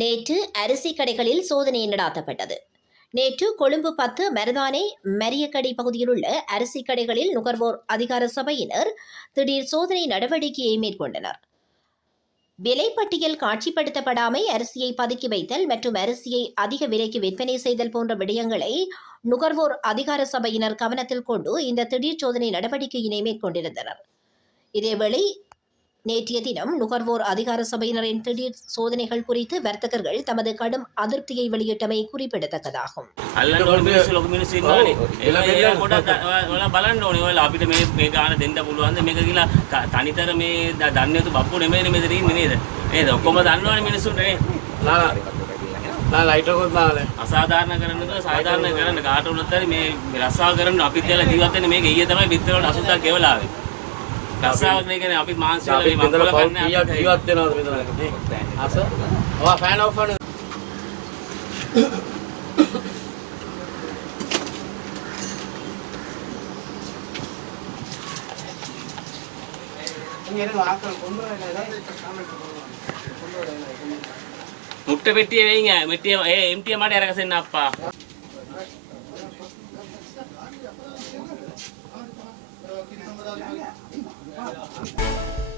நேற்று அரிசி கடைகளில் சோதனை நடாத்தப்பட்டது. நேற்று கொழும்பு 10 மருதானை மரியக்கடை பகுதியில் உள்ள அரிசி கடைகளில் நுகர்வோர் அதிகார சபையினர் திடீர் சோதனை நடவடிக்கையை மேற்கொண்டனர். விலைப்பட்டியல் காட்சிப்படுத்தப்படாமை, அரிசியை பதுக்கி வைத்தல் மற்றும் அரிசியை அதிக விலைக்கு விற்பனை செய்தல் போன்ற விடயங்களை நுகர்வோர் அதிகார சபையினர் கவனத்தில் கொண்டு இந்த திடீர் சோதனை நடவடிக்கையினை மேற்கொண்டிருந்தனர். இதேவேளை நேற்றைய தினம் நுகர்வோர் அதிகார சபையினரின் திடீர் சோதனைகள் குறித்து வர்த்தகர்கள் தமது கடும் அதிருப்தியை வெளியிட்டமை குறிப்பிடத்தக்கதாகும். අසාධාරණ කරන්න සාධාරණ කරන්න කාට වුණත් හරි මේ රස්සාව කරන්න අපිත් කියලා ජීවත් වෙන්නේ මේක ඊයේ තමයි පිටරවල 80ක් ගෙවලා ආවේ. රස්සාවක් නේ කියන්නේ අපි මාංශ වල මේ මංගල කන්නේ ජීවත් වෙනවද මෙතන අස ඔයා ෆෑන් ඔෆ් කරන முட்டை பெட்டியை வைங்க மெட்டியை எம்டியை மாட்டி இறக்க சென்ன அப்பா Thank you.